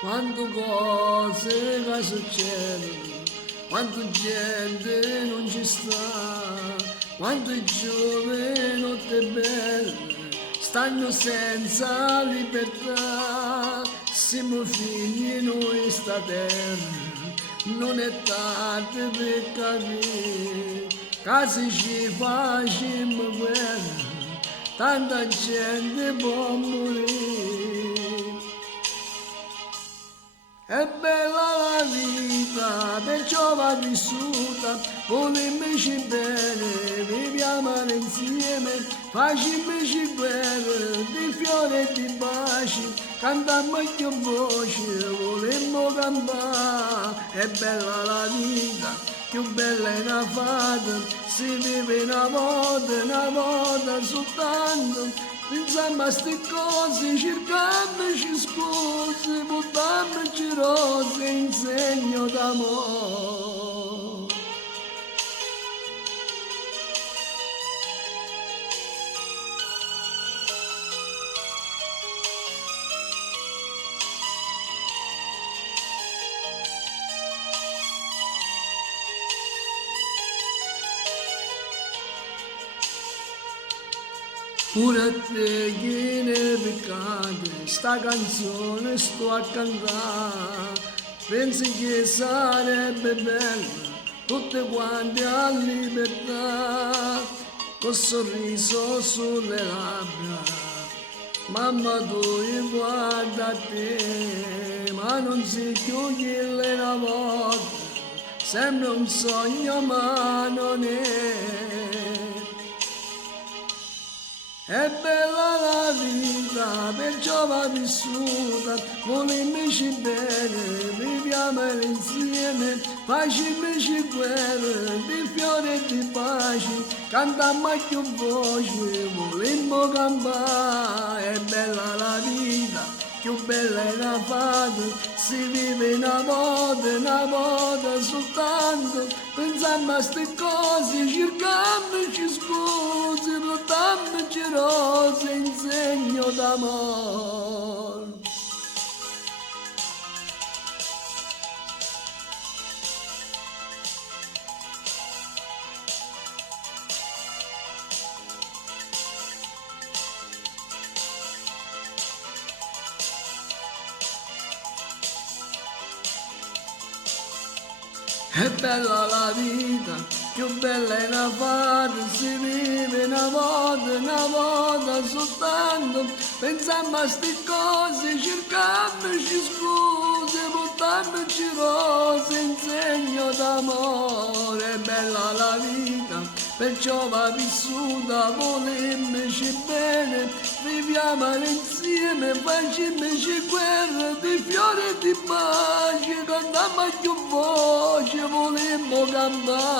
quante cose che succedono, quanta gente non ci sta, quante giovani notte belle stanno senza libertà. Siamo figli noi sta terra, non è tardi per capire, che se ci facciamo guerra, tanta gente può morire. È bella la vita, perciò va vissuta, volemmoci bene, viviamo insieme, facciamoci guerra, di fiore e di baci, cantiamo più voce, volemmo cantare. È bella la vita, più bella è una fata, si vive una volta soltanto. Pensiamo a ste cose, cercammoci scuse, buttammoci rose in segno d'amore. Pure a te che ne peccate, sta canzone sto a cantare, pensi che sarebbe bella, tutte quante a libertà, col sorriso sulle labbra, mamma tu guarda a te, ma non si chiude una volta, sembra un sogno ma non è. È bella la vita, perciò va vissuta, volemmoci bene, viviamo insieme, facciamoci guerra, di fiore e di pace, cantiamo a più voce, volemmo campare. È bella la vita, più bella è una fata, si vive una volta soltanto, pensiamo a ste cose, cercammoci scuse, portammoci rose in segno d'amore. È bella la vita, più bella è una fata, si vive una volta soltanto, pensiamo a ste cose, cercammoci scuse, buttandoci rose in segno d'amore. È bella la vita, perciò va vissuta, volemmoci bene, viviamo insieme, facciamoci guerra, di fiore e di pace, cantiamo a più voce, volemmo cantare.